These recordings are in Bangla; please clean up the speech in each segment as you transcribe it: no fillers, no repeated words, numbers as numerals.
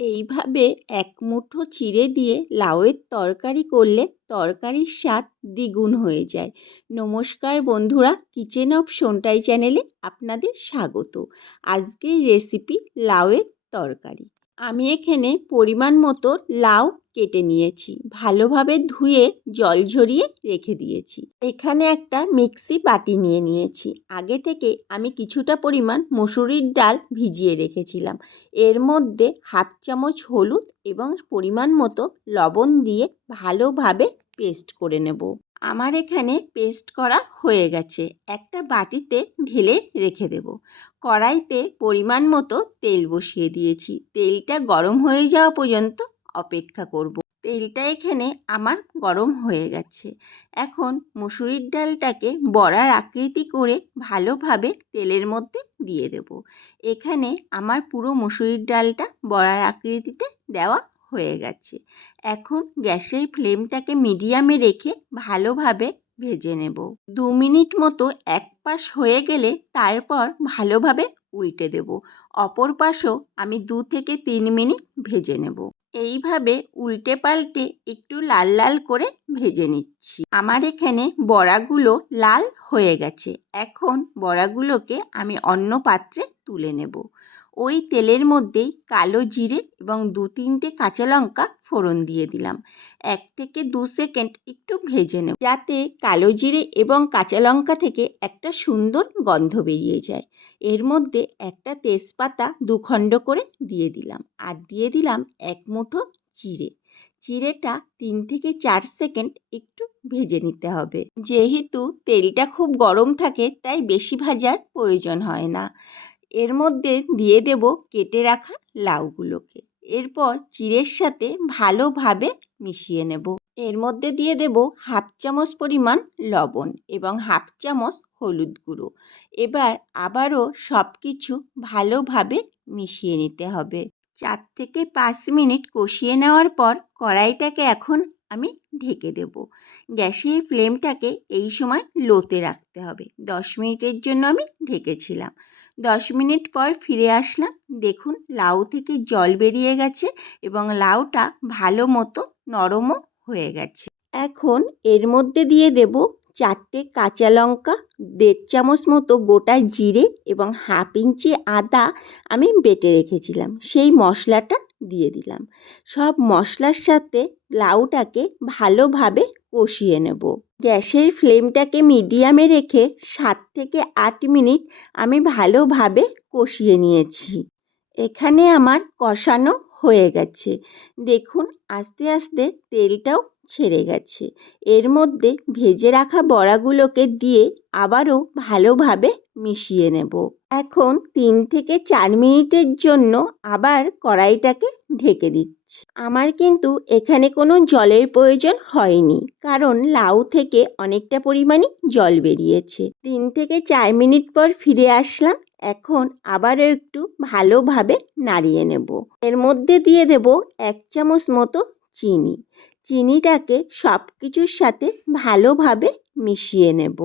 এইভাবে এক মুঠো চিড়ে দিয়ে লাউয়ের তরকারি করলে তরকারির স্বাদ দ্বিগুণ হয়ে যায়। নমস্কার বন্ধুরা, কিচেন অফ সোনটাই চ্যানেলে আপনাদের স্বাগত। আজকের রেসিপি লাউয়ের তরকারি। আমি এখানে পরিমাণ মতো লাউ কেটে নিয়েছি, ভালোভাবে ধুয়ে জল ঝরিয়ে রেখে দিয়েছি। এখানে একটা মিক্সি বাটি নিয়ে নিয়েছি। আগে থেকে আমি কিছুটা পরিমাণ মসুরির ডাল ভিজিয়ে রেখেছিলাম। এর মধ্যে হাফ চামচ হলুদ এবং পরিমাণ মতো লবণ দিয়ে ভালোভাবে পেস্ট করে নেব। আমার এখানে পেস্ট করা হয়ে গেছে। একটা বাটিতে ঢেলে রেখে দেব। কড়াইতে পরিমাণ মতো তেল বসিয়ে দিয়েছি। তেলটা গরম হয়ে যাওয়া পর্যন্ত অপেক্ষা করব। তেলটা এখানে আমার গরম হয়ে গেছে। এখন মসুরির ডালটাকে বড়ার আকৃতি করে ভালোভাবে তেলের মধ্যে দিয়ে দেব। এখানে আমার পুরো মসুরির ডালটা বড়ার আকৃতিতে দেওয়া হয়ে গেছে। এখন গ্যাসের ফ্লেমটাকে মিডিয়ামে রেখে ভালোভাবে ভেজে নেব। 2 মিনিট মতো এক পাশ হয়ে গেলে তারপর ভালোভাবে উল্টে দেব। অপর পাশও আমি 2 থেকে 3 মিনিট ভেজে নেব। এইভাবে উল্টে পাল্টে একটু লাল লাল করে ভেজে নিচ্ছি। আমার এখানে বড়াগুলো লাল হয়ে গেছে। এখন বড়াগুলোকে আমি অন্য পাত্রে তুলে নেব। ওই তেলের মধ্যেই কালো জিরে এবং 2-3টে কাঁচা লঙ্কা ফোড়ন দিয়ে দিলাম। 1 থেকে 2 সেকেন্ড একটু ভেজে নেব, যাতে কালো জিরে এবং কাঁচা লঙ্কা থেকে একটা সুন্দর গন্ধ বেরিয়ে যায়। এর মধ্যে একটা তেজপাতা 2 খণ্ড করে দিয়ে দিলাম, আর দিয়ে দিলাম 1 মুঠো জিরে। জিরেটা 3 থেকে 4 সেকেন্ড একটু ভেজে নিতে হবে। যেহেতু তেলটা খুব গরম থাকে তাই বেশি ভাজার প্রয়োজন হয় না। এর মধ্যে দিয়ে দেব কেটে রাখা লাউগুলোকে। এরপর চিড়ের সাথে ভালোভাবে মিশিয়ে নেব। এর মধ্যে দিয়ে দেব হাফ চামচ পরিমাণ লবণ এবং হাফ চামচ হলুদ গুঁড়ো। এবার আবারও সব কিছু ভালোভাবে মিশিয়ে নিতে হবে। 4 থেকে 5 মিনিট কষিয়ে নেওয়ার পর কড়াইটাকে এখন আমি ঢেকে দেব। গ্যাসের ফ্লেমটাকে এই সময় লোতে রাখতে হবে। 10 মিনিটের জন্য আমি ঢেকেছিলাম। 10 মিনিট পর ফিরে আসলাম। দেখুন লাউ থেকে জল বেরিয়ে গেছে এবং লাউটা ভালো মতো নরমও হয়ে গেছে। এখন এর মধ্যে দিয়ে দেব 4টে কাঁচা লঙ্কা, 1.5 চামচ মতো গোটা জিরে এবং হাফ ইঞ্চি আদা আমি বেটে রেখেছিলাম, সেই মশলাটা দিয়ে দিলাম। সব মশলার সাথে লাউটাকে ভালোভাবে কষিয়ে নেব। গ্যাসের ফ্লেমটাকে মিডিয়ামে রেখে 7 থেকে 8 মিনিট আমি ভালোভাবে কষিয়ে নিয়েছি। এখানে আমার কষানো হয়ে গেছে। দেখুন আস্তে আস্তে তেলটাও ছেড়ে গেছে। এর মধ্যে ভেজে রাখা বড়াগুলোকে দিয়ে আবারও ভালোভাবে মিশিয়ে নেব। এখন 3 থেকে 4 মিনিটের জন্য আবার কড়াইটাকে ঢেকে দিচ্ছি। আমার কিন্তু এখানে কোনো জলের প্রয়োজন হয়নি, কারণ লাউ থেকে অনেকটা পরিমাণে জল বেরিয়েছে। 3 থেকে 4 মিনিট পর ফিরে আসলাম। এখন আবারও একটু ভালোভাবে নাড়িয়ে নেব। এর মধ্যে দিয়ে দেব 1 চামচ মতো চিনি। চিনিটাকে সব কিছুর সাথে ভালোভাবে মিশিয়ে নেব।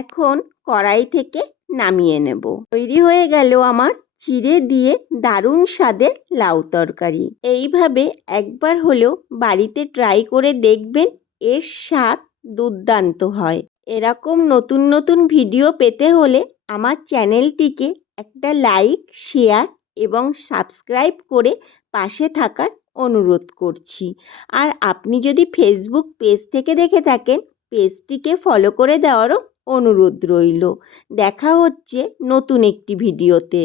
এখন কড়াই থেকে নামিয়ে নেব। তৈরি হয়ে গেল আমার চিড়ে দিয়ে দারুণ স্বাদের লাউ তরকারি। এইভাবে একবার হলেও বাড়িতে ট্রাই করে দেখবেন, এর স্বাদ দুর্দান্ত হয়। এরকম নতুন নতুন ভিডিও পেতে হলে আমার চ্যানেলটিকে একটা লাইক, শেয়ার এবং সাবস্ক্রাইব করে পাশে থাকার অনুরোধ করছি। আর আপনি যদি ফেসবুক পেজ থেকে দেখে থাকেন, পেজটিকে ফলো করে দেওয়ারও অনুরোধ রইল। দেখা হচ্ছে নতুন একটি ভিডিওতে।